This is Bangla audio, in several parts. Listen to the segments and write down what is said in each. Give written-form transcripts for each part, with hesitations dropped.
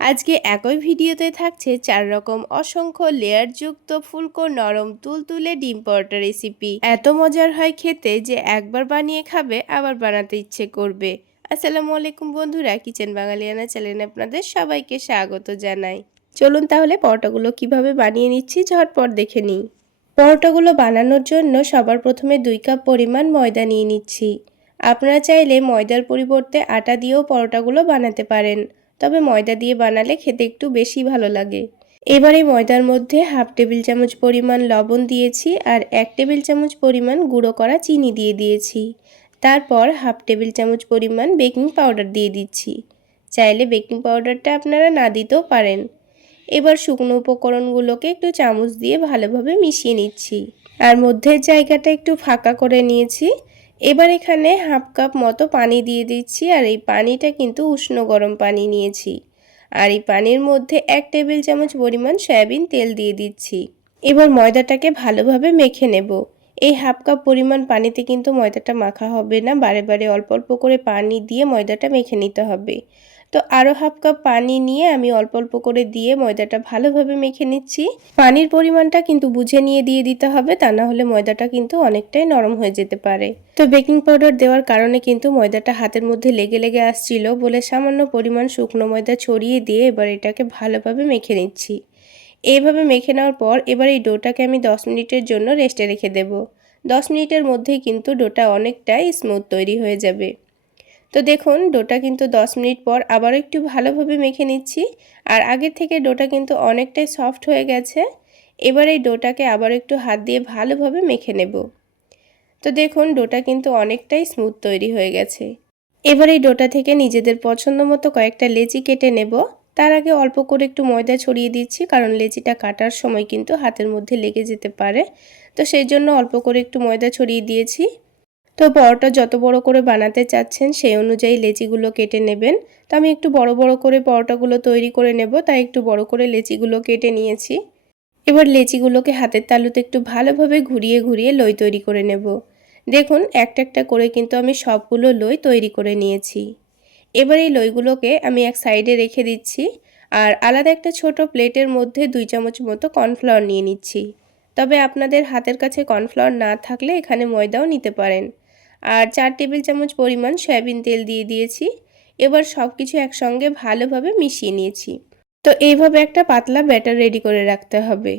আজকে একই ভিডিওতে থাকছে 4 রকম অসংখ্য লেয়ারযুক্ত ফুলকো নরম তুলতুলে ডিম পরোটা রেসিপি। এত মজার হয় খেতে যে একবার বানিয়ে খাবে আবার বানাতে ইচ্ছে করবে। আসসালামু আলাইকুম বন্ধুরা, কিচেন বাঙালিয়ানা চ্যানেলে আপনাদের সবাইকে স্বাগত জানাই। চলুন তাহলে পরোটাগুলো কিভাবে বানিয়ে নিচ্ছি ঝটপট দেখে নিই। পরোটাগুলো বানানোর জন্য সবার প্রথমে 2 কাপ পরিমাণ ময়দা নিয়ে নিচ্ছি। আপনারা চাইলে ময়দার পরিবর্তে আটা দিয়েও পরোটাগুলো বানাতে পারেন, তবে ময়দা দিয়ে বানালে খেতে একটু বেশি ভালো লাগে। এবার এই ময়দার মধ্যে হাফ টেবিল চামচ পরিমাণ লবণ দিয়েছি আর 1 টেবিল চামচ পরিমাণ গুঁড়ো করা চিনি দিয়ে দিয়েছি। তারপর হাফ টেবিল চামচ পরিমাণ বেকিং পাউডার দিয়ে দিচ্ছি। চাইলে বেকিং পাউডারটা আপনারা না দিতেও পারেন। এবার শুকনো উপকরণগুলোকে একটু চামচ দিয়ে ভালোভাবে মিশিয়ে নিচ্ছি আর মধ্যের জায়গাটা একটু ফাঁকা করে নিয়েছি। এবার এখানে হাফ কাপ মতো পানি দিয়ে দিচ্ছি আর এই পানিটা কিন্তু উষ্ণ গরম পানি নিয়েছি। আর এই পানির মধ্যে 1 টেবিল চামচ পরিমাণ সয়াবিন তেল দিয়ে দিচ্ছি। এবার ময়দাটাকে ভালোভাবে মেখে নেব। এই হাফ কাপ পরিমাণ পানিতে কিন্তু ময়দাটা মাখা হবে না, বারে বারে অল্প অল্প করে পানি দিয়ে ময়দাটা মেখে নিতে হবে। তো আরও হাফ কাপ পানি নিয়ে আমি অল্প অল্প করে দিয়ে ময়দাটা ভালোভাবে মেখে নিচ্ছি। পানির পরিমাণটা কিন্তু বুঝে নিয়ে দিয়ে দিতে হবে, তা না হলে ময়দাটা কিন্তু অনেকটাই নরম হয়ে যেতে পারে। তো বেকিং পাউডার দেওয়ার কারণে কিন্তু ময়দাটা হাতের মধ্যে লেগে লেগে আসছিল বলে সামান্য পরিমাণ শুকনো ময়দা ছড়িয়ে দিয়ে এবার এটাকে ভালোভাবে মেখে নিচ্ছি। এইভাবে মেখে নেওয়ার পর এবার এই ডোটাকে আমি 10 মিনিটের জন্য রেস্টে রেখে দেব। 10 মিনিটের মধ্যেই কিন্তু ডোটা অনেকটাই স্মুথ তৈরি হয়ে যাবে। তো দেখুন ডোটা কিন্তু 10 মিনিট পর আবারও একটু ভালোভাবে মেখে নিচ্ছি আর আগের থেকে ডোটা কিন্তু অনেকটাই সফট হয়ে গেছে। এবার এই ডোটাকে আবার একটু হাত দিয়ে ভালোভাবে মেখে নেব। তো দেখুন ডোটা কিন্তু অনেকটাই স্মুথ তৈরি হয়ে গেছে। এবার এই ডোটা থেকে নিজেদের পছন্দ মতো কয়েকটা লেচি কেটে নেব। তার আগে অল্প করে একটু ময়দা ছড়িয়ে দিচ্ছি, কারণ লেচিটা কাটার সময় কিন্তু হাতের মধ্যে লেগে যেতে পারে। তো সেই জন্য অল্প করে একটু ময়দা ছড়িয়ে দিয়েছি। তো পরোটা যত বড় করে বানাতে চাচ্ছেন সেই অনুযায়ী লেচিগুলো কেটে নেবেন। তো আমি একটু বড় বড় করে পরোটাগুলো তৈরি করে নেব, তাই একটু বড় করে লেচিগুলো কেটে নিয়েছি। এবার লেচিগুলোকে হাতের তালুতে একটু ভালোভাবে ঘুরিয়ে ঘুরিয়ে লই তৈরি করে নেব। দেখুন একটা একটা করে কিন্তু আমি সবগুলো লই তৈরি করে নিয়েছি। এবার এই লইগুলোকে আমি এক সাইডে রেখে দিচ্ছি আর আলাদা একটা ছোট প্লেটের মধ্যে 2 চামচ মতো কর্নফ্লাওয়ার নিয়ে নিচ্ছি। তবে আপনাদের হাতের কাছে কর্নফ্লাওয়ার না থাকলে এখানে ময়দাও নিতে পারেন। আর 4 টেবিল চামচ পরিমাণ সয়াবিন তেল দিয়ে দিয়েছি। এবার সব কিছু একসঙ্গে ভালোভাবে মিশিয়ে নিয়েছি। তো এইভাবে একটা পাতলা ব্যাটার রেডি করে রাখতে হবে।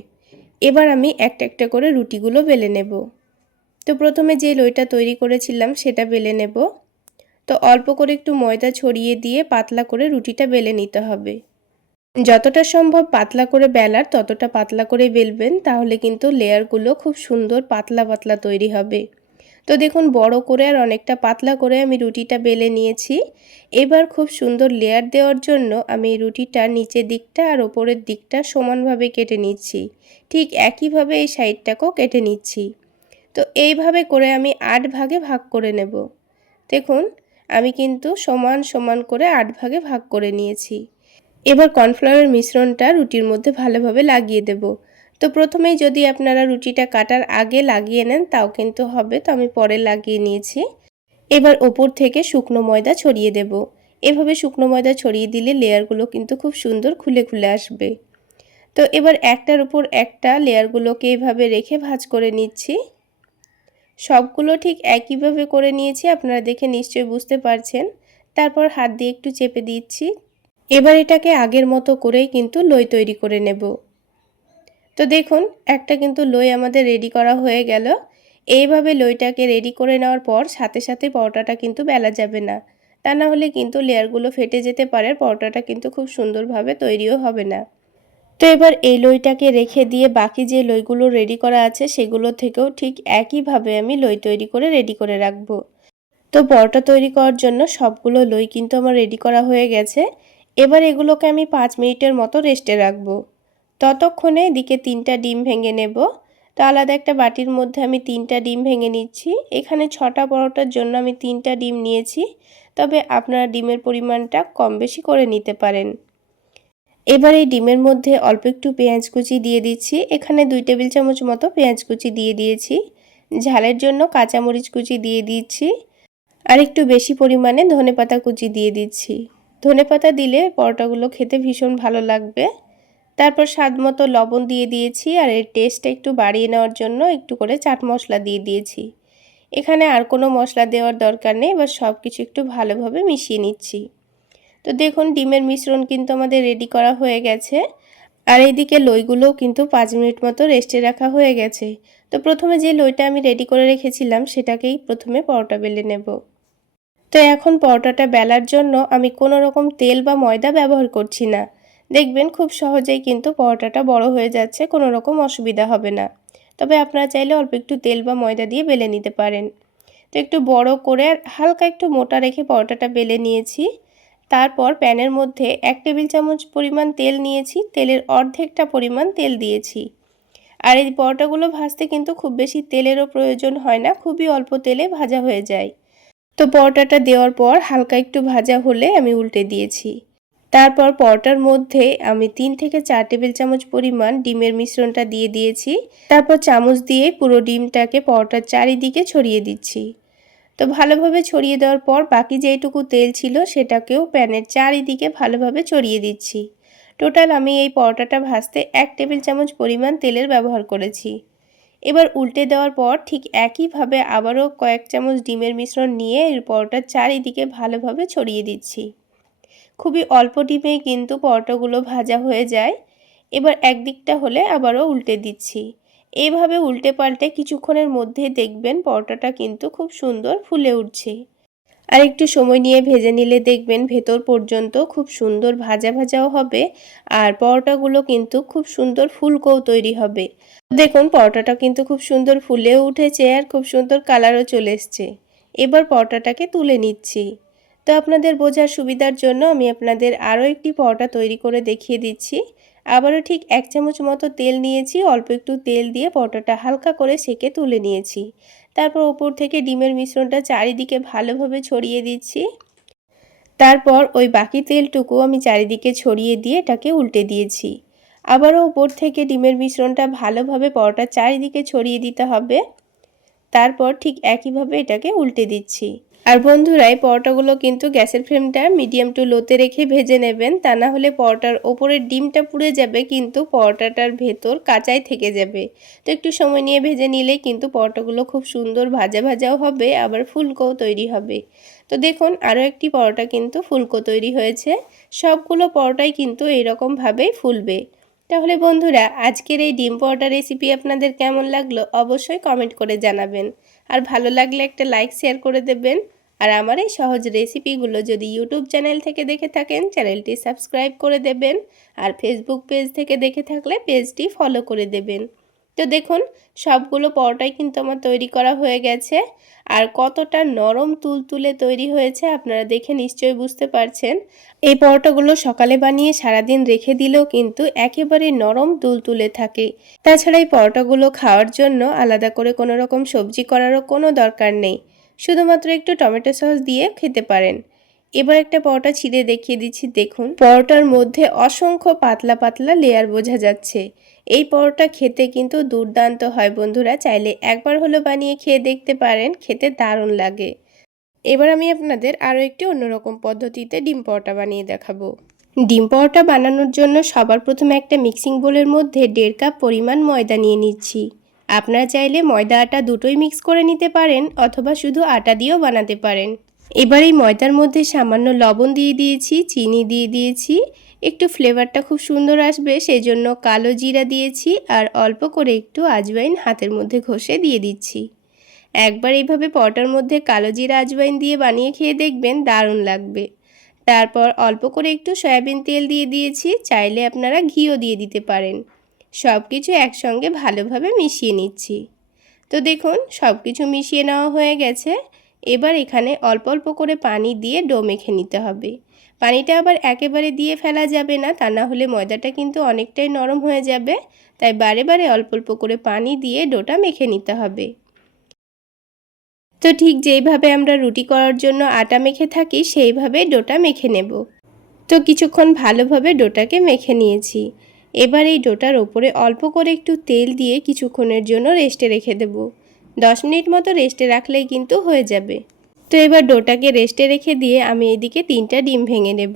এবার আমি একটা একটা করে রুটিগুলো বেলে নেব। তো প্রথমে যে লইটা তৈরি করেছিলাম সেটা বেলে নেব। তো অল্প করে একটু ময়দা ছড়িয়ে দিয়ে পাতলা করে রুটিটা বেলে নিতে হবে। যতটা সম্ভব পাতলা করে বেলার ততটা পাতলা করে বেলবেন, তাহলে কিন্তু লেয়ারগুলো খুব সুন্দর পাতলা পাতলা তৈরি হবে। তো দেখুন বড় করে আর অনেকটা পাতলা করে আমি রুটিটা বেলে নিয়েছি। এবার খুব সুন্দর লেয়ার দেওয়ার জন্য আমি রুটিটার নিচের দিকটা আর ওপরের দিকটা সমানভাবে কেটে নিচ্ছি। ঠিক একইভাবে এই সাইডটাকেও কেটে নিচ্ছি। তো এইভাবে করে আমি 8 ভাগে ভাগ করে নেব। দেখুন আমি কিন্তু সমান সমান করে 8 ভাগে ভাগ করে নিয়েছি। এবার কর্নফ্লাওয়ারের মিশ্রণটা রুটির মধ্যে ভালোভাবে লাগিয়ে দেব। তো প্রথমেই যদি আপনারা রুটিটা কাটার আগে লাগিয়ে নেন তাও কিন্তু হবে, তো আমি পরে লাগিয়ে নিয়েছি। এবার ওপর থেকে শুকনো ময়দা ছড়িয়ে দেব। এভাবে শুকনো ময়দা ছড়িয়ে দিলে লেয়ারগুলো কিন্তু খুব সুন্দর খুলে খুলে আসবে। তো এবার একটার উপর একটা লেয়ারগুলোকে এভাবে রেখে ভাঁজ করে নিচ্ছি। সবগুলো ঠিক একইভাবে করে নিয়েছি, আপনারা দেখে নিশ্চয়ই বুঝতে পারছেন। তারপর হাত দিয়ে একটু চেপে দিচ্ছি। এবার এটাকে আগের মতো করেই কিন্তু লই তৈরি করে নেব। তো দেখুন একটা কিন্তু লই আমাদের রেডি করা হয়ে গেল। এইভাবে লইটাকে রেডি করে নেওয়ার পর সাথে সাথে পরোটাটা কিন্তু বেলা যাবে না, তা না হলে কিন্তু লেয়ারগুলো ফেটে যেতে পারে, পরোটাটা কিন্তু খুব সুন্দরভাবে তৈরিও হবে না। তো এবার এই লইটাকে রেখে দিয়ে বাকি যে লইগুলো রেডি করা আছে সেগুলো থেকেও ঠিক একইভাবে আমি লই তৈরি করে রেডি করে রাখবো। তো পরোটা তৈরি করার জন্য সবগুলো লই কিন্তু আমার রেডি করা হয়ে গেছে। এবার এগুলোকে আমি 5 মিনিটের মতো রেস্টে রাখবো। ততক্ষণে এদিকে 3টা ডিম ভেঙে নেব। তো আলাদা একটা বাটির মধ্যে আমি 3টা ডিম ভেঙে নিচ্ছি। এখানে 6টা পরোটার জন্য আমি 3টা ডিম নিয়েছি, তবে আপনারা ডিমের পরিমাণটা কম বেশি করে নিতে পারেন। এবার এই ডিমের মধ্যে অল্প একটু পেঁয়াজ কুচি দিয়ে দিচ্ছি। এখানে 2 টেবিল চামচ মতো পেঁয়াজ কুচি দিয়ে দিয়েছি। ঝালের জন্য কাঁচামরিচ কুচি দিয়ে দিচ্ছি আর একটু বেশি পরিমাণে ধনেপাতা কুচি দিয়ে দিচ্ছি। ধনেপাতা দিলে পরোটাগুলো খেতে ভীষণ ভালো লাগবে। তারপর স্বাদমতো লবণ দিয়ে দিয়েছি, আর এর টেস্টটা একটু বাড়িয়ে নেওয়ার জন্য একটু করে চাট মশলা দিয়ে দিয়েছি। এখানে আর কোনো মশলা দেওয়ার দরকার নেই, এবার সব কিছু একটু ভালোভাবে মিশিয়ে নিচ্ছি। তো দেখুন ডিমের মিশ্রণ কিন্তু আমাদের রেডি করা হয়ে গেছে। আর এইদিকে লইগুলোও কিন্তু 5 মিনিট মতো রেস্টে রাখা হয়ে গেছে। তো প্রথমে যে লইটা আমি রেডি করে রেখেছিলাম সেটাকেই প্রথমে পরোটা বেলে নেব। তো এখন পরোটাটা বেলার জন্য আমি কোনো রকম তেল বা ময়দা ব্যবহার করছি না। দেখবেন খুব সহজেই কিন্তু পরোটাটা বড় হয়ে যাচ্ছে, কোনো রকম অসুবিধা হবে না। তবে আপনারা চাইলে অল্প একটু তেল বা ময়দা দিয়ে বেলে নিতে পারেন। তো একটু বড় করে হালকা একটু মোটা রেখে পরোটাটা বেলে নিয়েছি। তারপর প্যানের মধ্যে 1 টেবিল চামচ পরিমাণ তেল নিয়েছি, তেলের অর্ধেকটা পরিমাণ তেল দিয়েছি। আর এই পরোটাগুলো ভাজতে কিন্তু খুব বেশি তেলেরও প্রয়োজন হয় না, খুবই অল্প তেলে ভাজা হয়ে যায়। তো পরোটাটা দেওয়ার পর হালকা একটু ভাজা হলে আমি উল্টে দিয়েছি। তারপর পরোটার মধ্যে আমি 3 থেকে 4 টেবিল চামচ পরিমাণ ডিমের মিশ্রণটা দিয়ে দিয়েছি। তারপর চামচ দিয়ে পুরো ডিমটাকে পরোটার চারিদিকে ছড়িয়ে দিচ্ছি। তো ভালোভাবে ছড়িয়ে দেওয়ার পর বাকি যেটুকু তেল ছিল সেটাকেও প্যানের চারিদিকে ভালোভাবে ছড়িয়ে দিচ্ছি। টোটাল আমি এই পরোটাটা ভাজতে 1 টেবিল চামচ পরিমাণ তেলের ব্যবহার করেছি। এবার উল্টে দেওয়ার পর ঠিক একইভাবে আবারও কয়েক চামচ ডিমের মিশ্রণ নিয়ে এর পরোটার চারিদিকে ভালোভাবে ছড়িয়ে দিচ্ছি। খুবই অল্প ডিমেই কিন্তু পরোটাগুলো ভাজা হয়ে যায়। এবার একদিকটা হলে আবারও উল্টে দিচ্ছি। এইভাবে উল্টে পাল্টে কিছুক্ষণের মধ্যে দেখবেন পরোটাটা কিন্তু খুব সুন্দর ফুলে উঠছে। আর একটু সময় নিয়ে ভেজে নিলে দেখবেন ভেতর পর্যন্ত খুব সুন্দর ভাজা ভাজাও হবে, আর পরোটাগুলো কিন্তু খুব সুন্দর ফুলকোও তৈরি হবে। দেখুন পরোটাটা কিন্তু খুব সুন্দর ফুলেও উঠেছে আর খুব সুন্দর কালারও চলে এসছে। এবার পরোটাটাকে তুলে নিচ্ছি। তো আপনাদের বোঝার সুবিধার জন্য আমি আপনাদের আরও একটি পরোটা তৈরি করে দেখিয়ে দিচ্ছি। আবারও ঠিক 1 চামচ মতো তেল নিয়েছি, অল্প একটু তেল দিয়ে পরোটাটা হালকা করে সেঁকে তুলে নিয়েছি। তারপর উপর থেকে ডিমের মিশ্রণটা চারিদিকে ভালোভাবে ছড়িয়ে দিচ্ছি। তারপর ওই বাকি তেলটুকু আমি চারিদিকে ছড়িয়ে দিয়ে এটাকে উল্টে দিয়েছি। আবারও উপর থেকে ডিমের মিশ্রণটা ভালোভাবে পরোটার চারিদিকে ছড়িয়ে দিতে হবে। তারপর ঠিক একইভাবে এটাকে উল্টে দিচ্ছি। আর বন্ধুরা এই পরোটাগুলো কিন্তু গ্যাসের ফ্লেমটা মিডিয়াম টু লোতে রেখে ভেজে নেবেন, তা না হলে পরোটার ওপরের ডিমটা পুড়ে যাবে কিন্তু পরোটাটার ভেতর কাঁচাই থেকে যাবে। তো একটু সময় নিয়ে ভেজে নিলেই কিন্তু পরোটাগুলো খুব সুন্দর ভাজা ভাজাও হবে, আবার ফুলকোও তৈরি হবে। তো দেখুন আরও একটি পরোটা কিন্তু ফুলকো তৈরি হয়েছে। সবগুলো পরোটাই কিন্তু এইরকমভাবেই ফুলবে। তাহলে বন্ধুরা আজকের এই ডিম পরোটা রেসিপি আপনাদের কেমন লাগলো অবশ্যই কমেন্ট করে জানাবেন। আর ভালো লাগলে একটা লাইক শেয়ার করে দেবেন। আর আমার এই সহজ রেসিপিগুলো যদি ইউটিউব চ্যানেল থেকে দেখে থাকেন চ্যানেলটি সাবস্ক্রাইব করে দেবেন, আর ফেসবুক পেজ থেকে দেখে থাকলে পেজটি ফলো করে দেবেন। তো দেখুন সবগুলো পরোটাই কিন্তু আমার তৈরি করা হয়ে গেছে, আর কতটা নরম তুলতুলে তৈরি হয়েছে আপনারা দেখে নিশ্চয়ই বুঝতে পারছেন। এই পরোটাগুলো সকালে বানিয়ে সারাদিন রেখে দিলেও কিন্তু একেবারে নরম তুলতুলে থাকে। তাছাড়া এই পরোটাগুলো খাওয়ার জন্য আলাদা করে কোনো রকম সবজি করারও কোনো দরকার নেই, শুধুমাত্র একটু টমেটো সস দিয়ে খেতে পারেন। এবার একটা পরোটা ছিঁড়ে দেখিয়ে দিচ্ছি। দেখুন পরোটার মধ্যে অসংখ্য পাতলা পাতলা লেয়ার বোঝা যাচ্ছে। এই পরোটা খেতে কিন্তু দুর্দান্ত হয় বন্ধুরা, চাইলে একবার হলো বানিয়ে খেয়ে দেখতে পারেন, খেতে দারুণ লাগে। এবার আমি আপনাদের আরও একটি অন্যরকম পদ্ধতিতে ডিম পরোটা বানিয়ে দেখাবো। ডিম পরোটা বানানোর জন্য সবার প্রথমে একটা মিক্সিং বোলের মধ্যে 1.5 কাপ পরিমাণ ময়দা নিয়ে নিচ্ছি। আপনারা চাইলে ময়দা আটা দুটোই মিক্স করে নিতে পারেন, অথবা শুধু আটা দিয়েও বানাতে পারেন। এবার এই ময়দার মধ্যে সামান্য লবণ দিয়ে দিয়েছি, চিনি দিয়ে দিয়েছি, একটু ফ্লেভারটা খুব সুন্দর আসবে সেই জন্য কালো জিরা দিয়েছি, আর অল্প করে একটু আজওয়াইন হাতের মধ্যে ঘষে দিয়ে দিচ্ছি। একবার এইভাবে পরোটার মধ্যে কালো জিরা আজওয়াইন দিয়ে বানিয়ে খেয়ে দেখবেন দারুণ লাগবে। তারপর অল্প করে একটু সয়াবিন তেল দিয়ে দিয়েছি, চাইলে আপনারা ঘিও দিয়ে দিতে পারেন। সব কিছু একসঙ্গে ভালোভাবে মিশিয়ে নিচ্ছি। তো দেখুন সব কিছু মিশিয়ে নেওয়া হয়ে গেছে। এবার এখানে অল্প অল্প করে পানি দিয়ে ডো মেখে নিতে হবে। পানিটা আবার একেবারে দিয়ে ফেলা যাবে না, তা না হলে ময়দাটা কিন্তু অনেকটাই নরম হয়ে যাবে। তাই বারে বারে অল্প অল্প করে পানি দিয়ে ডোটা মেখে নিতে হবে। তো ঠিক যেইভাবে আমরা রুটি করার জন্য আটা মেখে থাকি সেইভাবে ডোটা মেখে নেব। তো কিছুক্ষণ ভালোভাবে ডোটাকে মেখে নিয়েছি। এবার এই ডোটার ওপরে অল্প করে একটু তেল দিয়ে কিছুক্ষণের জন্য রেস্টে রেখে দেব। 10 মিনিট মতো রেস্টে রাখলেই কিন্তু হয়ে যাবে। তো এবার ডোটাকে রেস্টে রেখে দিয়ে আমি এদিকে 3টা ডিম ভেঙে নেব।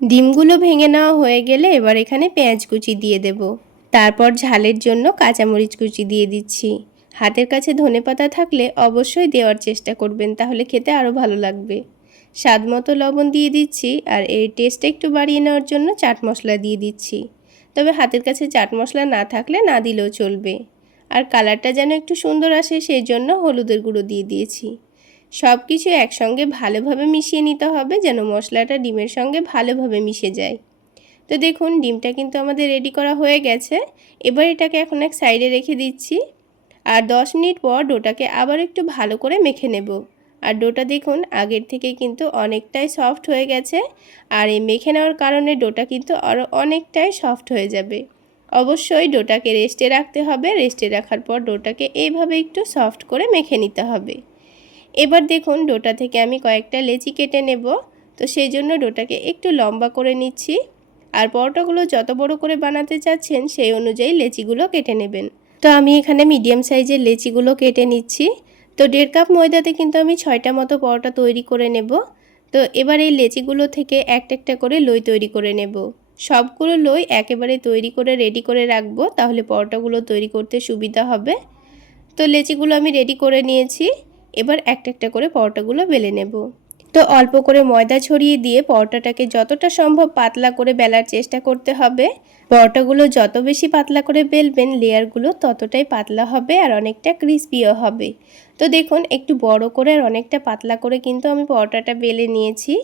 ডিমগুলো ভেঙে নেওয়া হয়ে গেলে এবার এখানে পেঁয়াজ কুচি দিয়ে দেব। তারপর ঝালের জন্য কাঁচামরিচ কুচি দিয়ে দিচ্ছি। হাতের কাছে ধনেপাতা থাকলে অবশ্যই দেওয়ার চেষ্টা করবেন, তাহলে খেতে আরও ভালো লাগবে। স্বাদ মতো লবণ দিয়ে দিচ্ছি, আর এই টেস্টটা একটু বাড়িয়ে নেওয়ার জন্য চাট মশলা দিয়ে দিচ্ছি। তবে হাতের কাছে চাট মশলা না থাকলে না দিলেও চলবে। আর কালারটা যেন একটু সুন্দর আসে সেই জন্য হলুদের গুঁড়ো দিয়ে দিয়েছি। সব কিছু একসঙ্গে ভালোভাবে মিশিয়ে নিতে হবে যেন মশলাটা ডিমের সঙ্গে ভালোভাবে মিশে যায়। তো দেখুন ডিমটা কিন্তু আমাদের রেডি করা হয়ে গেছে। এবার এটাকে এখন এক সাইডে রেখে দিচ্ছি, আর 10 মিনিট পর ডোটাকে আবার একটু ভালো করে মেখে নেব। আর ডোটা দেখুন আগের থেকে কিন্তু অনেকটাই সফট হয়ে গেছে, আর এই মেখে নেওয়ার কারণে ডোটা কিন্তু আরও অনেকটাই সফট হয়ে যাবে। অবশ্যই ডোটাকে রেস্টে রাখতে হবে। রেস্টে রাখার পর ডোটাকে এইভাবে একটু সফট করে মেখে নিতে হবে। এবার দেখুন ডোটা থেকে আমি কয়েকটা লেচি কেটে নেব। তো সেই জন্য ডোটাকে একটু লম্বা করে নিচ্ছি, আর পরোটাগুলো যত বড় করে বানাতে চাচ্ছেন সেই অনুযায়ী লেচিগুলো কেটে নেবেন। তো আমি এখানে মিডিয়াম সাইজের লেচিগুলো কেটে নিচ্ছি। তো 1.5 কাপ ময়দাতে কিন্তু আমি 6টা মতো পরোটা তৈরি করে নেব। তো এবার এই লেচিগুলো থেকে একটা একটা করে লই তৈরি করে নেব। সবগুলো লই একেবারে তৈরি করে রেডি করে রাখবো, তাহলে পরোটাগুলো তৈরি করতে সুবিধা হবে। তো লেচিগুলো আমি রেডি করে নিয়েছি। এবার একটা একটা করে পরোটাগুলো বেলে নেব। তো অল্প করে ময়দা ছড়িয়ে দিয়ে পরোটাটাকে যতটা সম্ভব পাতলা করে বেলার চেষ্টা করতে হবে। পরোটাগুলো যত বেশি পাতলা করে বেলবেন লেয়ারগুলো ততটাই পাতলা হবে আর অনেকটা ক্রিস্পিও হবে। তো দেখুন একটু বড় করে আর অনেকটা পাতলা করে কিন্তু আমি পরোটাটা বেলে নিয়েছি।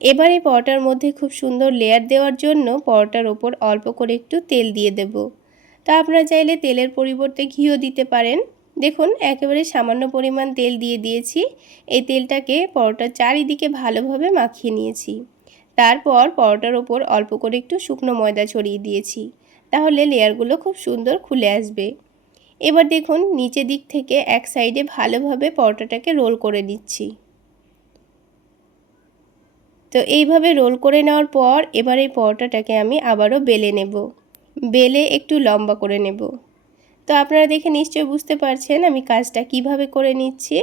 এবার এই পরোটার মধ্যে খুব সুন্দর লেয়ার দেওয়ার জন্য পরোটার ওপর অল্প করে একটু তেল দিয়ে দেব। তা আপনারা চাইলে তেলের পরিবর্তে ঘিও দিতে পারেন। দেখুন একেবারে সামান্য পরিমাণ তেল দিয়ে দিয়েছি। এই তেলটাকে পরোটার চারিদিকে ভালোভাবে মাখিয়ে নিয়েছি। তারপর পরোটার ওপর অল্প করে একটু শুকনো ময়দা ছড়িয়ে দিয়েছি, তাহলে লেয়ারগুলো খুব সুন্দর খুলে আসবে। এবার দেখুন নিচের দিক থেকে এক সাইডে ভালোভাবে পরোটাটাকে রোল করে নিচ্ছি। তো এইভাবে রোল করে নেওয়ার পর এবার এই পরোটাটাকে আমি আবারও বেলে নেব। বেলে একটু লম্বা করে নেব। তো আপনারা দেখে নিশ্চয়ই বুঝতে পারছেন আমি কাজটা কিভাবে করে নিচ্ছি।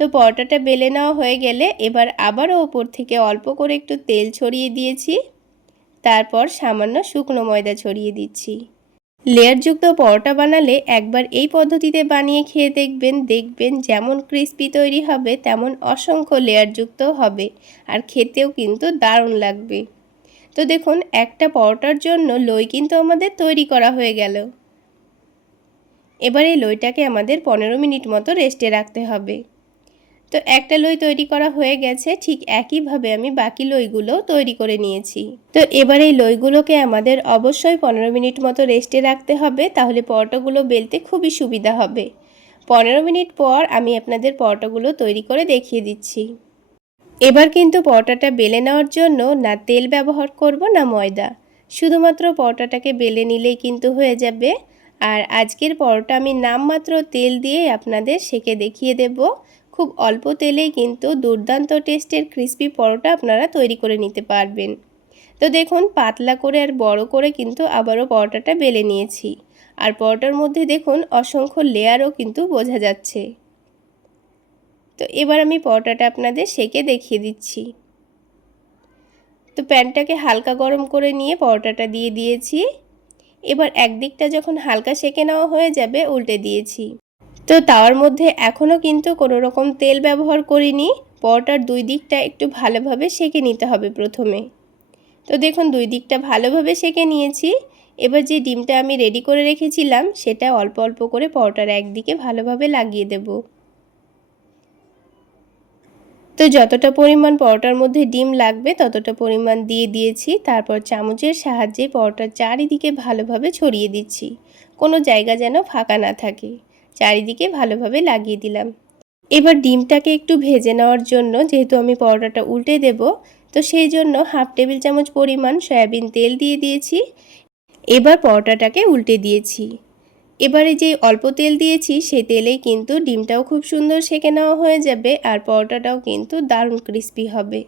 তো পরোটাটা বেলে নেওয়া হয়ে গেলে এবার আবারও ওপর থেকে অল্প করে একটু তেল ছড়িয়ে দিয়েছি। তারপর সামান্য শুকনো ময়দা ছড়িয়ে দিচ্ছি। লেয়ারযুক্ত পরোটা বানালে একবার এই পদ্ধতিতে বানিয়ে খেয়ে দেখবেন যেমন ক্রিস্পি তৈরি হবে তেমন অসংখ্য লেয়ারযুক্ত হবে, আর খেতেও কিন্তু দারুণ লাগবে। তো দেখুন একটা পরোটার জন্য লই কিন্তু আমাদের তৈরি করা হয়ে গেল। এবার এই লইটাকে আমাদের 15 মিনিট মতো রেস্টে রাখতে হবে। তো একটা লই তৈরি করা হয়ে গেছে, ঠিক একইভাবে আমি বাকি লইগুলো তৈরি করে নিয়েছি। তো এবার এই লইগুলোকে আমাদের অবশ্যই 15 মিনিট মতো রেস্টে রাখতে হবে, তাহলে পরোটাগুলো বেলতে খুবই সুবিধা হবে। 15 মিনিট পর আমি আপনাদের পরোটাগুলো তৈরি করে দেখিয়ে দিচ্ছি। এবার কিন্তু পরোটাটা বেলে নেওয়ার জন্য না তেল ব্যবহার করব না ময়দা, শুধুমাত্র পরোটাটাকে বেলে নিলেই কিন্তু হয়ে যাবে। আর আজকের পরোটা আমি নামমাত্র তেল দিয়ে আপনাদের সেঁকে দেখিয়ে দেব। খুব অল্প তেলেই কিন্তু দুর্দান্ত টেস্টের ক্রিস্পি পরোটা আপনারা তৈরি করে নিতে পারবেন। তো দেখুন পাতলা করে আর বড় করে কিন্তু আবারও পরোটাটা বেলে নিয়েছি, আর পরোটার মধ্যে দেখুন অসংখ্য লেয়ারও কিন্তু বোঝা যাচ্ছে। তো এবার আমি পরোটাটা আপনাদের সেঁকে দেখিয়ে দিচ্ছি। তো প্যানটাকে হালকা গরম করে নিয়ে পরোটাটা দিয়ে দিয়েছি। এবার একদিকটা যখন হালকা সেঁকে নেওয়া হয়ে যাবে উল্টে দিয়েছি। তো তাওয়ার মধ্যে এখনও কিন্তু কোনো রকম তেল ব্যবহার করিনি। পরোটার দুই দিকটা একটু ভালোভাবে সেঁকে নিতে হবে প্রথমে। তো দেখুন দুই দিকটা ভালোভাবে সেঁকে নিয়েছি। এবার যে ডিমটা আমি রেডি করে রেখেছিলাম সেটা অল্প অল্প করে পরোটার একদিকে ভালোভাবে লাগিয়ে দেব। তো যতটা পরিমাণ পরোটার মধ্যে ডিম লাগবে ততটা পরিমাণ দিয়ে দিয়েছি। তারপর চামচের সাহায্যে পরোটার চারিদিকে ভালোভাবে ছড়িয়ে দিচ্ছি, কোনো জায়গা যেন ফাঁকা না থাকে। চারিদিকে ভালোভাবে লাগিয়ে দিলাম। এবার ডিমটাকে একটু ভেজে নেওয়ার জন্য, যেহেতু আমি পরোটাটা উল্টে দেব, তো সেই জন্য হাফ টেবিল চামচ পরিমাণ সয়াবিন তেল দিয়ে দিয়েছি। এবার পরোটাটাকে উল্টে দিয়েছি। এবারে যে অল্প তেল দিয়েছি সেই তেলেই কিন্তু ডিমটাও খুব সুন্দর সেঁকে নেওয়া হয়ে যাবে, আর পরোটাটাও কিন্তু দারুণ ক্রিস্পি হবে।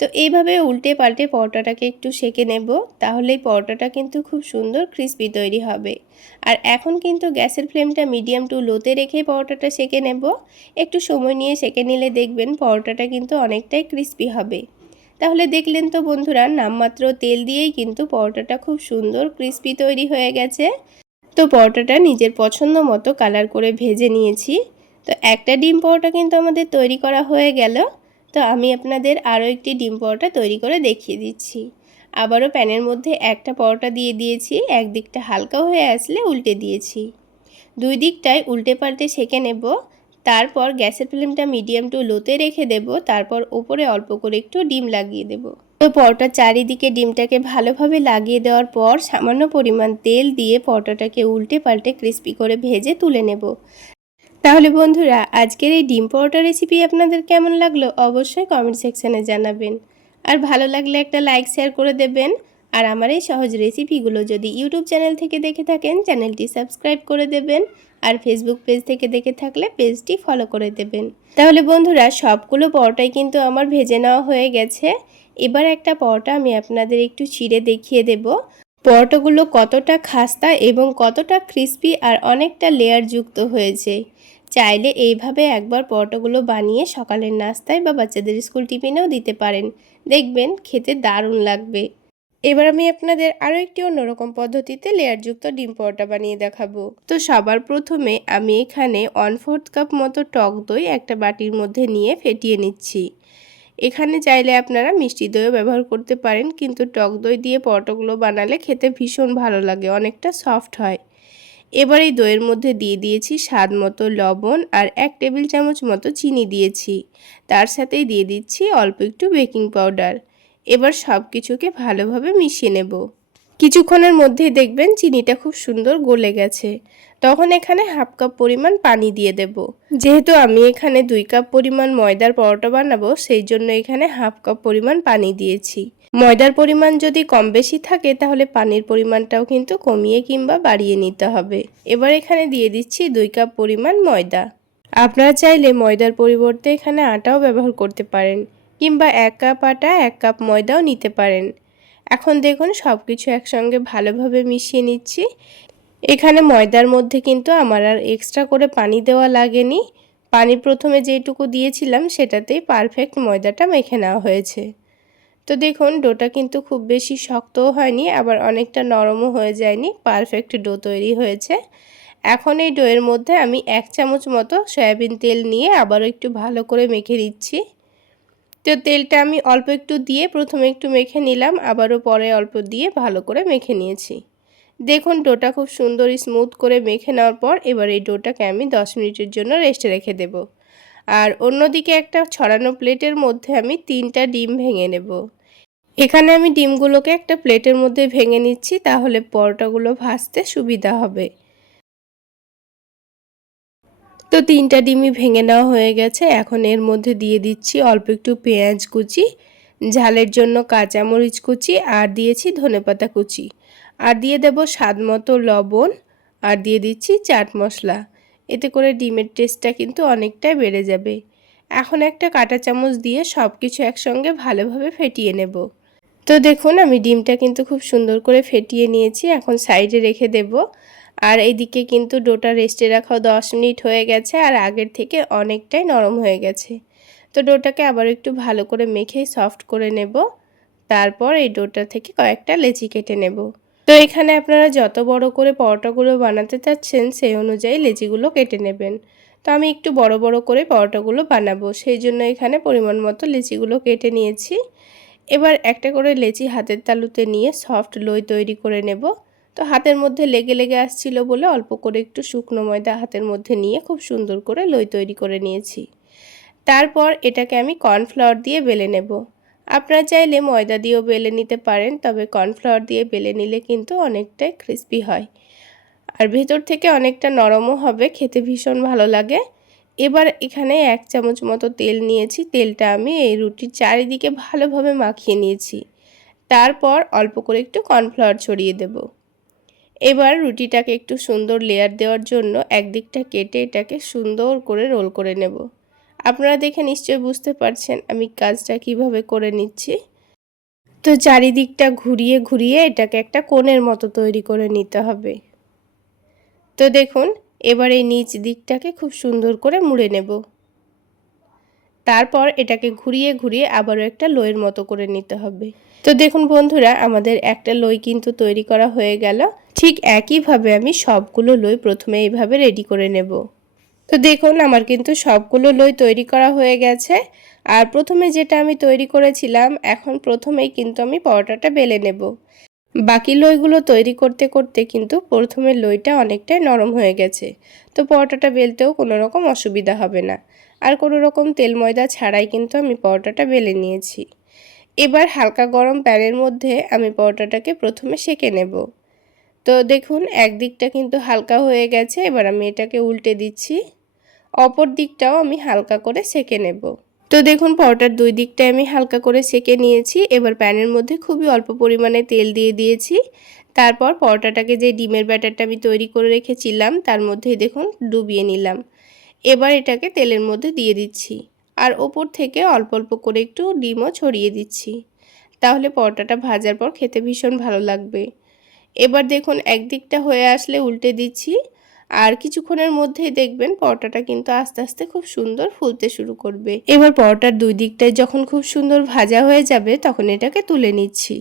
তো এইভাবে উল্টে পাল্টে পরোটাটাকে একটু সেঁকে নেব, তাহলেই পরোটাটা কিন্তু খুব সুন্দর ক্রিস্পি তৈরি হবে। আর এখন কিন্তু গ্যাসের ফ্লেমটা মিডিয়াম টু লোতে রেখে পরোটাটা সেঁকে নেব। একটু সময় নিয়ে সেঁকে নিলে দেখবেন পরোটাটা কিন্তু অনেকটাই ক্রিস্পি হবে। তাহলে দেখলেন তো বন্ধুরা, নামমাত্র তেল দিয়েই কিন্তু পরোটাটা খুব সুন্দর ক্রিস্পি তৈরি হয়ে গেছে। তো পরোটাটা নিজের পছন্দ মতো কালার করে ভেজে নিয়েছি। তো একটা ডিম পরোটা কিন্তু আমাদের তৈরি করা হয়ে গেল। তো আমি আপনাদের আরও একটি ডিম পরোটা তৈরি করে দেখিয়ে দিচ্ছি। আবারও প্যানের মধ্যে একটা পরোটা দিয়ে দিয়েছি, একদিকটা হালকা হয়ে আসলে উল্টে দিয়েছি। দুই দিকটাই উল্টে পাল্টে সেঁকে নেব। তারপর গ্যাসের ফ্লেমটা মিডিয়াম টু লোতে রেখে দেব। তারপর উপরে অল্প করে একটু ডিম লাগিয়ে দেব। তো পরোটার চারিদিকে ডিমটাকে ভালোভাবে লাগিয়ে দেওয়ার পর সামান্য পরিমাণ তেল দিয়ে পরোটাটাকে উল্টে পাল্টে ক্রিস্পি করে ভেজে তুলে নেব। তাহলে বন্ধুরা, আজকের এই ডিম পরোটা রেসিপি আপনাদের কেমন লাগলো অবশ্যই কমেন্ট সেকশানে জানাবেন। আর ভালো লাগলে একটা লাইক শেয়ার করে দেবেন। আর আমার এই সহজ রেসিপিগুলো যদি ইউটিউব চ্যানেল থেকে দেখে থাকেন, চ্যানেলটি সাবস্ক্রাইব করে দেবেন। আর ফেসবুক পেজ থেকে দেখে থাকলে পেজটি ফলো করে দেবেন। তাহলে বন্ধুরা, সবগুলো পরোটাই কিন্তু আমার ভেজে নেওয়া হয়ে গেছে। এবার একটা পরোটা আমি আপনাদের একটু ছিঁড়ে দেখিয়ে দেব পরোটাগুলো কতটা খাস্তা এবং কতটা ক্রিস্পি আর অনেকটা লেয়ার যুক্ত হয়েছে। চাইলে এইভাবে একবার পরোটাগুলো বানিয়ে সকালের নাস্তায় বা বাচ্চাদের স্কুল টিফিনেও দিতে পারেন, দেখবেন খেতে দারুণ লাগবে। এবার আমি আপনাদের আরও একটি অন্যরকম পদ্ধতিতে লেয়ারযুক্ত ডিম পরোটা বানিয়ে দেখাবো। তো সবার প্রথমে আমি এখানে 1/4 কাপ মতো টক দই একটা বাটির মধ্যে নিয়ে ফেটিয়ে নিচ্ছি। এখানে চাইলে আপনারা মিষ্টি দইও ব্যবহার করতে পারেন, কিন্তু টক দই দিয়ে পরোটাগুলো বানালে খেতে ভীষণ ভালো লাগে, অনেকটা সফট হয়। এবার এই দইয়ের মধ্যে দিয়ে দিয়েছি স্বাদ মতো লবণ আর 1 টেবিল চামচ মতো চিনি দিয়েছি। তার সাথেই দিয়ে দিচ্ছি অল্প একটু বেকিং পাউডার। এবার সব কিছুকে ভালোভাবে মিশিয়ে নেব। কিছুক্ষণের মধ্যেই দেখবেন চিনিটা খুব সুন্দর গলে গেছে। তখন এখানে 1/2 কাপ পরিমাণ পানি দিয়ে দেব। যেহেতু আমি এখানে 2 কাপ পরিমাণ ময়দার পরোটা বানাবো, সেই জন্য এখানে 1/2 কাপ পরিমাণ পানি দিয়েছি। ময়দার পরিমাণ যদি কম বেশি থাকে তাহলে পানির পরিমাণটাও কিন্তু কমিয়ে কিংবা বাড়িয়ে নিতে হবে। এবার এখানে দিয়ে দিচ্ছি 2 কাপ পরিমাণ ময়দা। আপনারা চাইলে ময়দার পরিবর্তে এখানে আটাও ব্যবহার করতে পারেন, কিংবা 1 কাপ আটা 1 কাপ ময়দাও নিতে পারেন। এখন দেখুন সব কিছু একসঙ্গে ভালোভাবে মিশিয়ে নিচ্ছি। এখানে ময়দার মধ্যে কিন্তু আমার আর এক্সট্রা করে পানি দেওয়া লাগেনি। পানি প্রথমে যেটুকু দিয়েছিলাম সেটাতেই পারফেক্ট ময়দাটা মেখে নেওয়া হয়েছে। তো দেখুন ডোটা কিন্তু খুব বেশি শক্তও হয়নি, আবার অনেকটা নরমও হয়ে যায়নি, পারফেক্ট ডো তৈরি হয়েছে। এখন এই ডোয়ের মধ্যে আমি 1 চামচ মতো সয়াবিন তেল নিয়ে আবারও একটু ভালো করে মেখে নিচ্ছি। তো তেলটা আমি অল্প একটু দিয়ে প্রথমে একটু মেখে নিলাম, আবারও পরে অল্প দিয়ে ভালো করে মেখে নিয়েছি। দেখুন ডোটা খুব সুন্দর স্মুথ করে মেখে নেওয়ার পর এবার এই ডোটাকে আমি 10 মিনিটের জন্য রেস্টে রেখে দেব। আর অন্যদিকে একটা ছড়ানো প্লেটের মধ্যে আমি 3টা ডিম ভেঙে নেব। এখানে আমি ডিমগুলোকে একটা প্লেটের মধ্যে ভেঙে নিচ্ছি, তাহলে পরোটাগুলো ভাজতে সুবিধা হবে। তো 3টা ডিমই ভেঙে নেওয়া হয়ে গেছে। এখন এর মধ্যে দিয়ে দিচ্ছি অল্প একটু পেঁয়াজ কুচি, ঝালের জন্য কাঁচামরিচ কুচি, আর দিয়েছি ধনেপাতা কুচি, আর দিয়ে দেব স্বাদ মতো লবণ, আর দিয়ে দিচ্ছি চাট মশলা। এতে করে ডিমের টেস্টটা কিন্তু অনেকটাই বেড়ে যাবে। এখন একটা কাঁটা চামচ দিয়ে সব কিছু একসঙ্গে ভালোভাবে ফেটিয়ে নেব। তো দেখুন আমি ডিমটা কিন্তু খুব সুন্দর করে ফেটিয়ে নিয়েছি, এখন সাইডে রেখে দেব। আর এইদিকে কিন্তু ডোটা রেস্টে রাখাও 10 মিনিট হয়ে গেছে, আর আগের থেকে অনেকটাই নরম হয়ে গেছে। তো ডোটাকে আবার একটু ভালো করে মেখে সফট করে নেব। তারপর এই ডোটা থেকে কয়েকটা লেচি কেটে নেব। তো এখানে আপনারা যত বড় করে পরোটাগুলো বানাতে চাচ্ছেন সেই অনুযায়ী লেচিগুলো কেটে নেবেন। তো আমি একটু বড় বড় করে পরোটাগুলো বানাবো, সেই জন্য এখানে পরিমাণ মতো লেচিগুলো কেটে নিয়েছি। এবার একটা করে লেচি হাতের তালুতে নিয়ে সফট লোই তৈরি করে নেব। তো হাতের মধ্যে লেগে লেগে আসছিল বলে অল্প করে একটু শুকনো ময়দা হাতের মধ্যে নিয়ে খুব সুন্দর করে লোই তৈরি করে নিয়েছি। তারপর এটাকে আমি কর্নফ্লাওয়ার দিয়ে বেলে নেব। আপনারা চাইলে ময়দা দিয়েও বেলে নিতে পারেন, তবে কর্নফ্লাওয়ার দিয়ে বেলে নিলে কিন্তু অনেকটাই ক্রিস্পি হয়, আর ভেতর থেকে অনেকটা নরমও হবে, খেতে ভীষণ ভালো লাগে। এবার এখানে 1 চামচ মতো তেল নিয়েছি, তেলটা আমি এই রুটির চারিদিকে ভালোভাবে মাখিয়ে নিয়েছি। তারপর অল্প করে একটু কর্নফ্লাওয়ার ছড়িয়ে দেব। এবার রুটিটাকে একটু সুন্দর লেয়ার দেওয়ার জন্য একদিকটা কেটে এটাকে সুন্দর করে রোল করে নেব। আপনারা দেখে নিশ্চয়ই বুঝতে পারছেন আমি কাজটা কিভাবে করে নিচ্ছি। তো চারিদিকটা ঘুরিয়ে ঘুরিয়ে এটাকে একটা কোণের মতো তৈরি করে নিতে হবে। তো দেখুন এবার এই নিচ দিকটাকে খুব সুন্দর করে মুড়ে নেব। তারপর এটাকে ঘুরিয়ে ঘুরিয়ে আবারও একটা লইয়ের মতো করে নিতে হবে। তো দেখুন বন্ধুরা আমাদের একটা লই কিন্তু তৈরি করা হয়ে গেল। ঠিক একইভাবে আমি সবগুলো লই প্রথমে এইভাবে রেডি করে নেব। তো দেখুন আমার কিন্তু সবগুলো লই তৈরি করা হয়ে গেছে। আর প্রথমে যেটা আমি তৈরি করেছিলাম এখন প্রথমেই কিন্তু আমি পরোটাটা বেলে নেব। বাকি লইগুলো তৈরি করতে করতে কিন্তু প্রথমের লইটা অনেকটাই নরম হয়ে গেছে। তো পরোটাটা বেলতেও কোনো রকম অসুবিধা হবে না। আর কোনো রকম তেল ময়দা ছাড়াই কিন্তু আমি পরোটাটা বেলে নিয়েছি। এবার হালকা গরম প্যানের মধ্যে আমি পরোটাটাকে প্রথমে সেঁকে নেব। তো দেখুন একদিকটা কিন্তু হালকা হয়ে গেছে, এবার আমি এটাকে উল্টে দিচ্ছি। অপর দিকটাও আমি হালকা করে সেঁকে নেব। তো দেখুন পরোটার দুই দিকটাই আমি হালকা করে সেঁকে নিয়েছি। এবার প্যানের মধ্যে খুবই অল্প পরিমাণে তেল দিয়ে দিয়েছি। তারপর পরোটাটাকে যে ডিমের ব্যাটারটা আমি তৈরি করে রেখেছিলাম তার মধ্যেই দেখুন ডুবিয়ে নিলাম। এবার এটাকে তেলের মধ্যে দিয়ে দিচ্ছি আর ওপর থেকে অল্প অল্প করে একটু ডিমও ছড়িয়ে দিচ্ছি। তাহলে পরোটাটা ভাজার পর খেতে ভীষণ ভালো লাগবে। এবার দেখুন একদিকটা হয়ে আসলে উল্টে দিচ্ছি আর কিছুক্ষণের মধ্যেই দেখবেন পরোটাটা কিন্তু আস্তে আস্তে খুব সুন্দর ফুলতে শুরু করবে। এবার পরোটার দুই দিকটাই যখন খুব সুন্দর ভাজা হয়ে যাবে তখন এটাকে তুলে নিচ্ছি।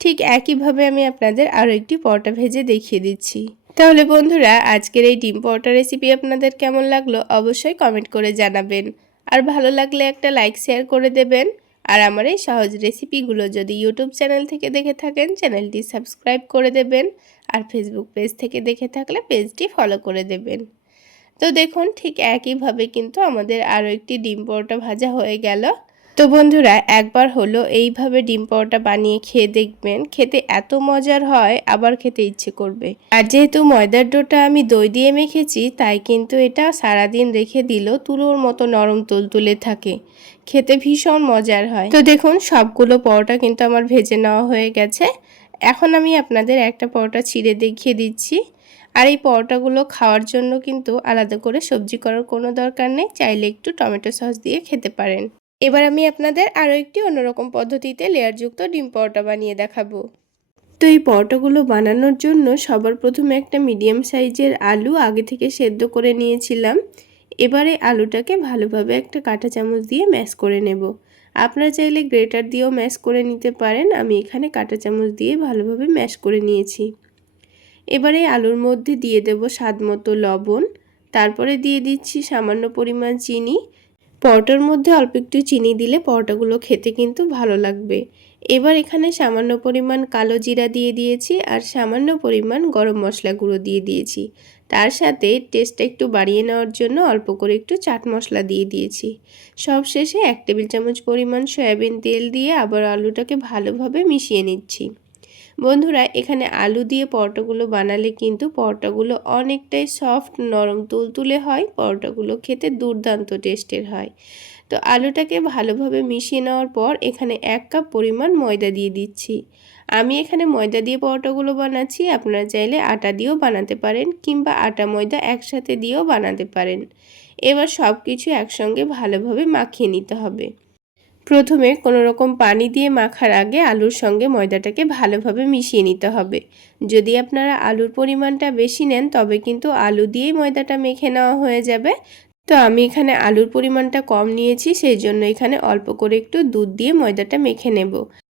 ঠিক একইভাবে আমি আপনাদের আরও একটি পরোটা ভেজে দেখিয়ে দিচ্ছি। তাহলে বন্ধুরা আজকের এই ডিম পরোটা রেসিপি আপনাদের কেমন লাগলো অবশ্যই কমেন্ট করে জানাবেন। আর ভালো লাগলে একটা লাইক শেয়ার করে দেবেন। আর আমার এই সহজ রেসিপিগুলো যদি ইউটিউব চ্যানেল থেকে দেখে থাকেন চ্যানেলটি সাবস্ক্রাইব করে দেবেন। আর ফেসবুক পেজ থেকে দেখে থাকলে পেজটি ফলো করে দেবেন। তো দেখুন ঠিক একইভাবে কিন্তু আমাদের আরও একটি ডিম পরোটা ভাজা হয়ে গেল। তো বন্ধুরা একবার হলো এইভাবে ডিম পরোটা বানিয়ে খেয়ে দেখবেন, খেতে এত মজার হয় আবার খেতে ইচ্ছে করবে। আর যেহেতু ময়দার ডোটা আমি দই দিয়ে মেখেছি তাই কিন্তু এটা সারাদিন রেখে দিলেও তুলোর মতো নরম তুলতুলে থাকে, খেতে ভীষণ মজার হয়। তো দেখুন সবগুলো পরোটা কিন্তু আমার ভেজে নেওয়া হয়ে গেছে। এখন আমি আপনাদের একটা পরোটা ছিঁড়ে দেখিয়ে দিচ্ছি। আর এই পরোটাগুলো খাওয়ার জন্য কিন্তু আলাদা করে সবজি করার কোনো দরকার নেই, চাইলে একটু টমেটো সস দিয়ে খেতে পারেন। এবার আমি আপনাদের আরও একটি অন্যরকম পদ্ধতিতে লেয়ারযুক্ত ডিম পরোটা বানিয়ে দেখাবো। তো এই পরোটাগুলো বানানোর জন্য সবার প্রথমে একটা মিডিয়াম সাইজের আলু আগে থেকে সেদ্ধ করে নিয়েছিলাম। এবারে আলুটাকে ভালোভাবে একটা কাঁটা চামচ দিয়ে ম্যাশ করে নেব। আপনারা চাইলে গ্রেটার দিয়েও ম্যাশ করে নিতে পারেন, আমি এখানে কাঁটা চামচ দিয়ে ভালোভাবে ম্যাশ করে নিয়েছি। এবারে আলুর মধ্যে দিয়ে দেব স্বাদ মতো লবণ, তারপরে দিয়ে দিচ্ছি সামান্য পরিমাণ চিনি। পরোটার মধ্যে অল্প একটু চিনি দিলে পরোটাগুলো খেতে কিন্তু ভালো লাগবে। এবার এখানে সামান্য পরিমাণ কালো জিরা দিয়ে দিয়েছি আর সামান্য পরিমাণ গরম মশলা গুঁড়ো দিয়ে দিয়েছি। তার সাথে টেস্টটা একটু বাড়িয়ে নেওয়ার জন্য অল্প করে একটু চাট মশলা দিয়ে দিয়েছি। সব শেষে 1 টেবিল চামচ পরিমাণ সয়াবিন তেল দিয়ে আবার আলুটাকে ভালোভাবে মিশিয়ে নিচ্ছি। বন্ধুরা এখানে আলু দিয়ে পরোটাগুলো বানালে কিন্তু পরোটাগুলো অনেকটাই সফট নরম তুলতুলে হয়, পরোটাগুলো খেতে দুর্দান্ত টেস্টের হয়। তো আলুটাকে ভালোভাবে মিশিয়ে নেওয়ার পর এখানে 1 কাপ পরিমাণ ময়দা দিয়ে দিচ্ছি। আমি এখানে ময়দা দিয়ে পরোটাগুলো বানাচ্ছি, আপনারা চাইলে আটা দিয়েও বানাতে পারেন কিংবা আটা ময়দা একসাথে দিয়েও বানাতে পারেন। এবার সব কিছু একসঙ্গে ভালোভাবে মাখিয়ে নিতে হবে। প্রথমে কোনো রকম পানি দিয়ে মাখার আগে আলুর সঙ্গে ময়দাটাকে ভালোভাবে মিশিয়ে নিতে হবে। যদি আপনারা আলুর পরিমাণটা বেশি নেন তবে কিন্তু আলু দিয়েই ময়দাটা মেখে নেওয়া হয়ে যাবে। তো আমি এখানে আলুর পরিমাণটা কম নিয়েছি, সেই জন্য এখানে অল্প করে একটু দুধ দিয়ে ময়দাটা মেখে নেব।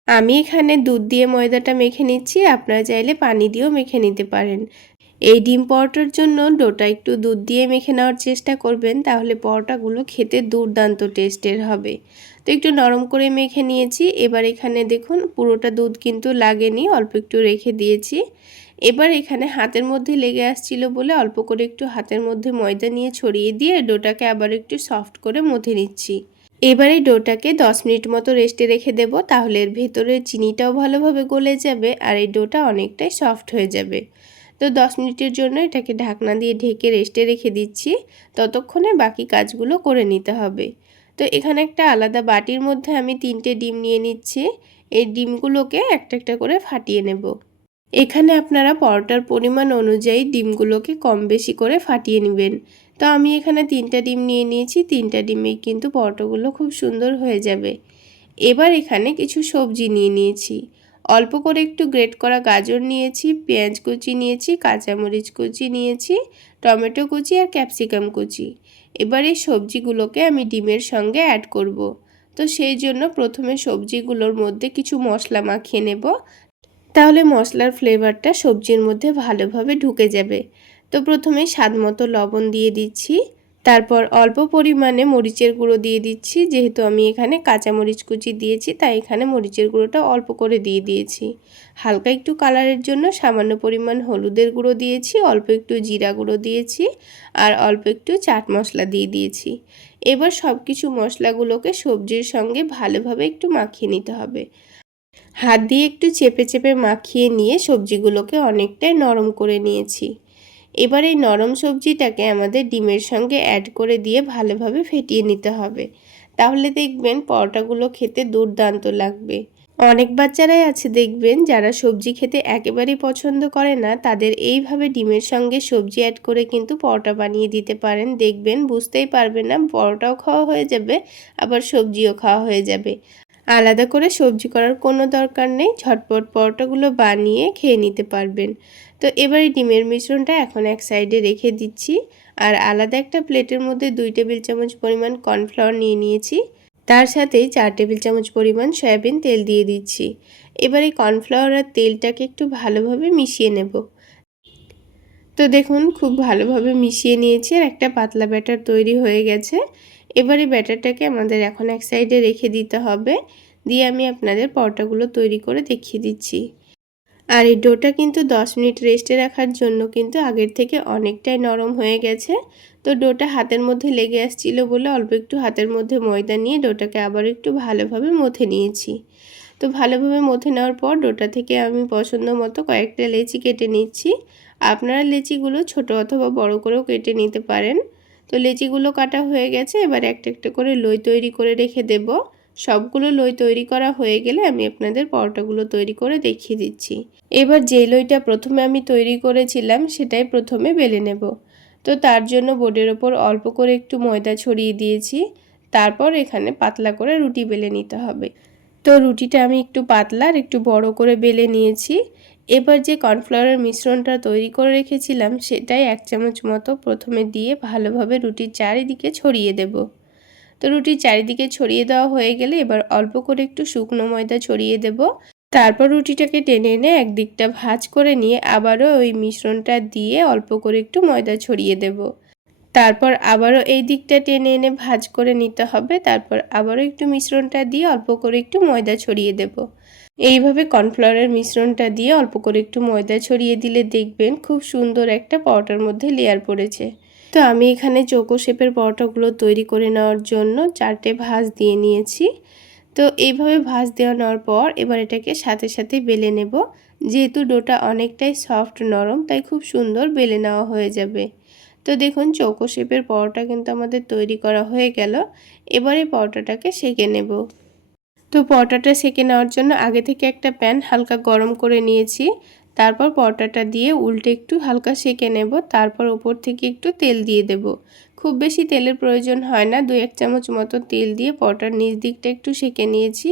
আমি এখানে দুধ দিয়ে ময়দাটা মেখে নিচ্ছি, আপনারা চাইলে পানি দিয়েও মেখে নিতে পারেন। এই ডিম পরোটার জন্য ডোটা একটু দুধ দিয়ে মেখে নেওয়ার চেষ্টা করবেন, তাহলে পরোটাগুলো খেতে দুর্দান্ত টেস্টের হবে। তো একটু নরম করে মেখে নিয়েছি। এবার এখানে দেখুন পুরোটা দুধ কিন্তু লাগেনি, অল্প একটু রেখে দিয়েছি। এবার এখানে হাতের মধ্যে লেগে আসছিল বলে অল্প করে একটু হাতের মধ্যে ময়দা নিয়ে ছড়িয়ে দিয়ে ডোটাকে আবার একটু সফট করে মথে নিচ্ছি। এবার এই ডোটাকে 10 মিনিট মতো রেস্টে রেখে দেব, তাহলে এর ভেতরের চিনিটাও ভালোভাবে গলে যাবে আর এই ডোটা অনেকটাই সফট হয়ে যাবে। তো 10 মিনিটের জন্য এটাকে ঢাকনা দিয়ে ঢেকে রেস্টে রেখে দিচ্ছি, ততক্ষণে বাকি কাজগুলো করে নিতে হবে। তো এখানে একটা আলাদা বাটির মধ্যে আমি 3টে ডিম নিয়ে নিচ্ছি। এই ডিমগুলোকে একটা একটা করে ফাটিয়ে নেব। এখানে আপনারা পরোটার পরিমাণ অনুযায়ী ডিমগুলোকে কম বেশি করে ফাটিয়ে নেবেন। তো আমি এখানে 3টা ডিম নিয়ে নিয়েছি। 3টা ডিমেই কিন্তু পরোটাগুলো খুব সুন্দর হয়ে যাবে। এবার এখানে কিছু সবজি নিয়ে নিয়েছি। অল্প করে একটু গ্রেট করা গাজর নিয়েছি, পেঁয়াজ কুচি নিয়েছি, কাঁচামরিচ কুচি নিয়েছি, টমেটো কুচি আর ক্যাপসিকাম কুচি। এবার এই সবজিগুলোকে আমি ডিমের সঙ্গে অ্যাড করব। তো সেই জন্য প্রথমে সবজিগুলোর মধ্যে কিছু মশলা মাখিয়ে নেব, তাহলে মশলার ফ্লেভারটা সবজির মধ্যে ভালোভাবে ঢুকে যাবে। তো প্রথমে স্বাদমতো লবণ দিয়ে দিচ্ছি, তারপর অল্প পরিমাণে মরিচের গুঁড়ো দিয়ে দিচ্ছি। যেহেতু আমি এখানে কাঁচামরিচ কুচি দিয়েছি তাই এখানে মরিচের গুঁড়োটা অল্প করে দিয়ে দিয়েছি। হালকা একটু কালারের জন্য সামান্য পরিমাণ হলুদের গুঁড়ো দিয়েছি, অল্প একটু জিরা গুঁড়ো দিয়েছি আর অল্প একটু চাট মশলা দিয়ে দিয়েছি। এবার সব কিছু মশলাগুলোকে সবজির সঙ্গে ভালোভাবে একটু মাখিয়ে নিতে হবে। হাত দিয়ে একটু চেপে চেপে মাখিয়ে নিয়ে সবজিগুলোকে অনেকটাই নরম করে নিয়েছি। এবার এই নরম সবজিটাকে আমাদের ডিমের সঙ্গে অ্যাড করে দিয়ে ভালোভাবে ফেটিয়ে নিতে হবে। তাহলে দেখবেন পরোটাগুলো খেতে দুর্দান্ত লাগবে। অনেক বাচ্চারাই আছে দেখবেন যারা সবজি খেতে একেবারেই পছন্দ করে না, তাদের এইভাবে ডিমের সঙ্গে সবজি অ্যাড করে কিন্তু পরোটা বানিয়ে দিতে পারেন। দেখবেন বুঝতেই পারবে না, পরোটাও খাওয়া হয়ে যাবে আবার সবজিও খাওয়া হয়ে যাবে। আলাদা করে সবজি করার কোনো দরকার নেই, ঝটপট পরোটাগুলো বানিয়ে খেয়ে নিতে পারবেন। তো এবারে ডিমের মিশ্রণটা এখন এক সাইডে রেখে দিচ্ছি আর আলাদা একটা প্লেটের মধ্যে 2 টেবিল চামচ পরিমাণ কর্নফ্লাওয়ার নিয়ে নিয়েছি। তার সাথেই 4 টেবিল চামচ পরিমাণ সয়াবিন তেল দিয়ে দিচ্ছি। এবার এই কর্নফ্লাওয়ার আর তেলটাকে একটু ভালোভাবে মিশিয়ে নেব। তো দেখুন খুব ভালোভাবে মিশিয়ে নিয়েছি আর একটা পাতলা ব্যাটার তৈরি হয়ে গেছে। এবারে ব্যাটারটাকে আমাদের এখন এক সাইডে রেখে দিতে হবে, দিয়ে আমি আপনাদের পরোটাগুলো তৈরি করে দেখিয়ে দিচ্ছি। আর এই ডোটা কিন্তু 10 মিনিট রেস্টে রাখার জন্য কিন্তু আগের থেকে অনেকটাই নরম হয়ে গেছে। তো ডোটা হাতের মধ্যে লেগে আসছিল বলে অল্প একটু হাতের মধ্যে ময়দা নিয়ে ডোটাকে আবার একটু ভালোভাবে মথে নিয়েছি। তো ভালোভাবে মথে নেওয়ার পর ডোটা থেকে আমি পছন্দ মতো কয়েকটা লেচি কেটে নিচ্ছি। আপনারা লেচিগুলো ছোট অথবা বড় করেও কেটে নিতে পারেন। তো লেচিগুলো কাটা হয়ে গেছে, এবার একটা একটা করে লই তৈরি করে রেখে দেব। সবগুলো লই তৈরি করা হয়ে গেলে আমি আপনাদের পরোটাগুলো তৈরি করে দেখিয়ে দিচ্ছি। এবার যে লইটা প্রথমে আমি তৈরি করেছিলাম সেটাই প্রথমে বেলে নেব। তো তার জন্য বোর্ডের ওপর অল্প করে একটু ময়দা ছড়িয়ে দিয়েছি। তারপর এখানে পাতলা করে রুটি বেলে নিতে হবে। তো রুটিটা আমি একটু পাতলা আর একটু বড় করে বেলে নিয়েছি। এবার যে কর্নফ্লাওয়ারের মিশ্রণটা তৈরি করে রেখেছিলাম সেটাই 1 চামচ মতো প্রথমে দিয়ে ভালোভাবে রুটির চারিদিকে ছড়িয়ে দেব। তো রুটির চারিদিকে ছড়িয়ে দেওয়া হয়ে গেলে এবার অল্প করে একটু শুকনো ময়দা ছড়িয়ে দেব। তারপর রুটিটাকে টেনে এনে একদিকটা ভাঁজ করে নিয়ে আবারও ওই মিশ্রণটা দিয়ে অল্প করে একটু ময়দা ছড়িয়ে দেব। তারপর আবারও এই দিকটা টেনে এনে ভাঁজ করে নিতে হবে। তারপর আবারও একটু মিশ্রণটা দিয়ে অল্প করে একটু ময়দা ছড়িয়ে দেব। এইভাবে কর্নফ্লাওয়ারের মিশ্রণটা দিয়ে অল্প করে একটু ময়দা ছড়িয়ে দিলে দেখবেন খুব সুন্দর একটা পরোটার মধ্যে লেয়ার পড়েছে। তো আমি এখানে চৌকো শেপের পরোটাগুলো তৈরি করে নেওয়ার জন্য 4টে ভাঁজ দিয়ে নিয়েছি। তো এইভাবে ভাঁজ দেওয়া নেওয়ার পর এবার এটাকে সাথে সাথে বেলে নেব। যেহেতু ডোটা অনেকটাই সফট নরম তাই খুব সুন্দর বেলে নেওয়া হয়ে যাবে। তো দেখুন চৌকো শেপের পরোটা কিন্তু আমাদের তৈরি করা হয়ে গেল। এবারে পরোটাটাকে সেঁকে নেব। তো পরোটাটা সেঁকে নেওয়ার জন্য আগে থেকে একটা প্যান হালকা গরম করে নিয়েছি। তারপর পরোটাটা দিয়ে উল্টে একটু হালকা সেঁকে নেব। তারপর ওপর থেকে একটু তেল দিয়ে দেব। খুব বেশি তেলের প্রয়োজন হয় না, 2-1 চামচ মতো তেল দিয়ে পরোটার নিচ দিকটা একটু সেঁকে নিয়েছি।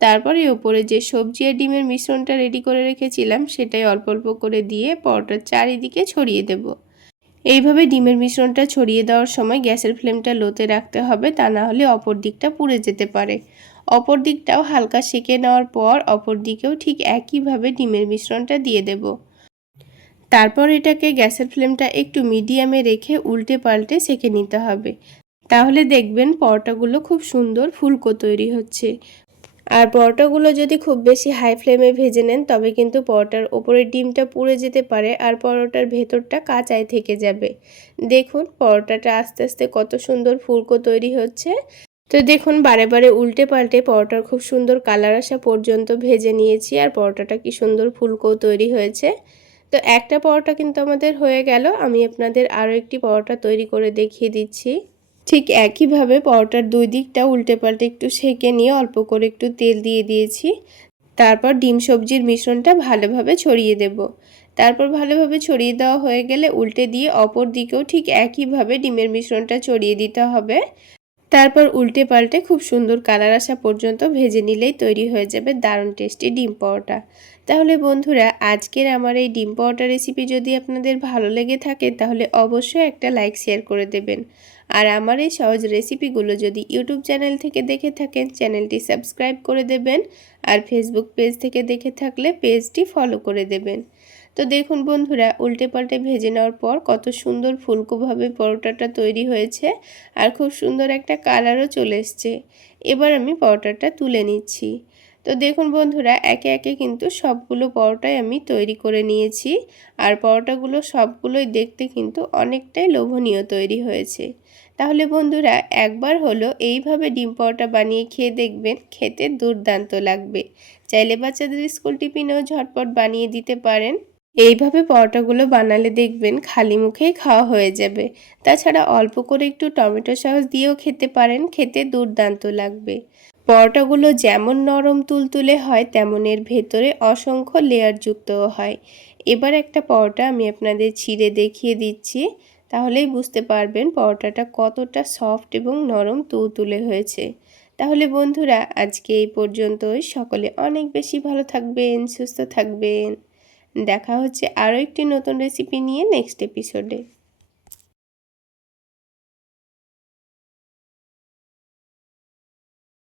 তারপরে ওপরে যে সবজি আর ডিমের মিশ্রণটা রেডি করে রেখেছিলাম সেটাই অল্প অল্প করে দিয়ে পরোটার চারিদিকে ছড়িয়ে দেব। এইভাবে ডিমের মিশ্রণটা ছড়িয়ে দেওয়ার সময় গ্যাসের ফ্লেমটা লোতে রাখতে হবে, তা না হলে অপর দিকটা পুড়ে যেতে পারে। অপর দিকটাও হালকা সেঁকে নেওয়ার পর অপর দিকেও ঠিক একইভাবে ডিমের মিশ্রণটা দিয়ে দেব। তারপর এটাকে গ্যাসের ফ্লেমটা একটু মিডিয়ামে রেখে উল্টে পাল্টে সেঁকে নিতে হবে। তাহলে দেখবেন পরোটাগুলো খুব সুন্দর ফুলকো তৈরি হচ্ছে। আর পরোটাগুলো যদি খুব বেশি হাই ফ্লেমে ভেজে নেন তবে কিন্তু পরোটার ওপরের ডিমটা পুড়ে যেতে পারে আর পরোটার ভেতরটা কাঁচাই থেকে যাবে। দেখুন পরোটাটা আস্তে আস্তে কত সুন্দর ফুলকো তৈরি হচ্ছে। তো দেখুন বারে বারে উল্টে পাল্টে পরোটার খুব সুন্দর কালার আসা পর্যন্ত ভেজে নিয়েছি আর পরোটাটা কি সুন্দর ফুলকো তৈরি হয়েছে। তো একটা পরোটা কিন্তু আমাদের হয়ে গেল। আমি আপনাদের আরও একটি পরোটা তৈরি করে দেখিয়ে দিচ্ছি। ঠিক একইভাবে পরোটার 2 দিকটা উল্টে পাল্টে একটু সেঁকে নিয়ে অল্প করে একটু তেল দিয়ে দিয়েছি। তারপর ডিম সবজির মিশ্রণটা ভালোভাবে ছড়িয়ে দেব। তারপর ভালোভাবে ছড়িয়ে দেওয়া হয়ে গেলে উল্টে দিয়ে অপর দিকেও ঠিক একইভাবে ডিমের মিশ্রণটা ছড়িয়ে দিতে হবে। তারপর উল্টে পাল্টে খুব সুন্দর কালার আসা পর্যন্ত ভেজে নিলেই তৈরি হয়ে যাবে দারুণ টেস্টি ডিম পরোটা। তাহলে বন্ধুরা, আজকের আমার এই ডিম পরোটা রেসিপি যদি আপনাদের ভালো লেগে থাকে তাহলে অবশ্যই একটা লাইক শেয়ার করে দেবেন। আর আমার এই সহজ রেসিপিগুলো যদি ইউটিউব চ্যানেল থেকে দেখে থাকেন চ্যানেলটি সাবস্ক্রাইব করে দেবেন, আর ফেসবুক পেজ থেকে দেখে থাকলে পেজটি ফলো করে দেবেন। তো দেখুন বন্ধুরা, উল্টে পাল্টে ভেজে নেওয়ার পর কত সুন্দর ফুলকোভাবে পরোটাটা তৈরি হয়েছে, আর খুব সুন্দর একটা কালারও চলে এসছে। এবার আমি পরোটাটা তুলে নিচ্ছি। তো দেখুন বন্ধুরা, একে একে কিন্তু সবগুলো পরোটাই আমি তৈরি করে নিয়েছি, আর পরোটাগুলো সবগুলোই দেখতে কিন্তু অনেকটাই লোভনীয় তৈরি হয়েছে। তাহলে বন্ধুরা, একবার হলো এইভাবে ডিম পরোটা বানিয়ে খেয়ে দেখবেন, খেতে দুর্দান্ত লাগবে। চাইলে বাচ্চাদের স্কুল টিফিনেও ঝটপট বানিয়ে দিতে পারেন। এইভাবে পরোটাগুলো বানালে দেখবেন খালি মুখেই খাওয়া হয়ে যাবে। তাছাড়া অল্প করে একটু টমেটো সস দিয়েও খেতে পারেন, খেতে দুর্দান্ত লাগবে। পরোটাগুলো যেমন নরম তুলতুলে হয় তেমন এর ভেতরে অসংখ্য লেয়ারযুক্তও হয়। এবার একটা পরোটা আমি আপনাদের ছিঁড়ে দেখিয়ে দিচ্ছি, তাহলেই বুঝতে পারবেন পরোটাটা কতটা সফট এবং নরম তুলতুলে হয়েছে। তাহলে বন্ধুরা, আজকে এই পর্যন্তই। সকলে অনেক বেশি ভালো থাকবেন, সুস্থ থাকবেন। দেখা হচ্ছে আরও একটি নতুন রেসিপি নিয়ে নেক্সট এপিসোডে।